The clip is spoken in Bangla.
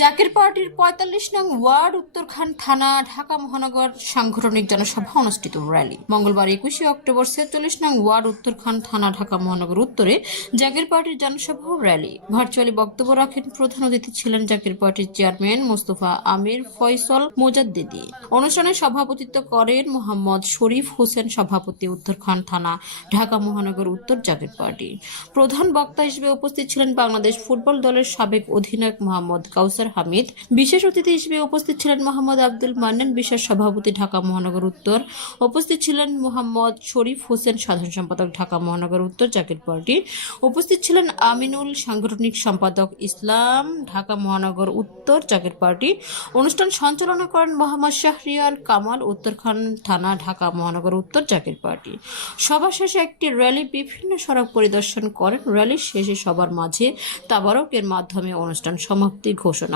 জাকের পার্টির পঁয়তাল্লিশ নং ওয়ার্ড, উত্তরখান থানা, ঢাকা মহানগর সাংগঠনিক জনসভা অনুষ্ঠিত র্যালি। মঙ্গলবার একুশে অক্টোবর ছেচল্লিশ নং ওয়ার্ড, উত্তরখান থানা, ঢাকা মহানগর উত্তরে জাকের পার্টির জনসভা র্যালি। ভার্চুয়ালি বক্তব্য রাখেন প্রধান অতিথি ছিলেন জাকির পার্টির চেয়ারম্যান মোস্তফা আমির ফয়সল মোজাদ্দিদি। অনুষ্ঠানে সভাপতিত্ব করেন মোহাম্মদ শরীফ হোসেন, সভাপতি উত্তরখান থানা, ঢাকা মহানগর উত্তর জাকের পার্টি। প্রধান বক্তা হিসেবে উপস্থিত ছিলেন বাংলাদেশ ফুটবল দলের সাবেক অধিনায়ক মোহাম্মদ কাউসার হামিদ। বিশেষ অতিথি হিসেবে উপস্থিত ছিলেন মোহাম্মদ আব্দুল মান্নান, বিশেষ সভাপতি, ঢাকা মহানগর উত্তর। উপস্থিত ছিলেন মোহাম্মদ শরীফ হোসেন, সাধারণ সম্পাদক, ঢাকা মহানগর উত্তর, জাকির পার্টি। উপস্থিত ছিলেন আমিনুল, সাংগঠনিক সম্পাদক ইসলাম, ঢাকা মহানগর উত্তর, জাকির পার্টি। অনুষ্ঠান সঞ্চালনা করেন মোহাম্মদ শাহরিয়ার কামাল উত্তরখান থানা, ঢাকা মহানগর উত্তর, জাকির পার্টি। সভা শেষে একটি র্যালি, বিভিন্ন সড়ক পরিদর্শন করেন। র্যালি শেষে সবার মাঝে তাবারকের মাধ্যমে অনুষ্ঠান সমাপ্তি ঘোষণা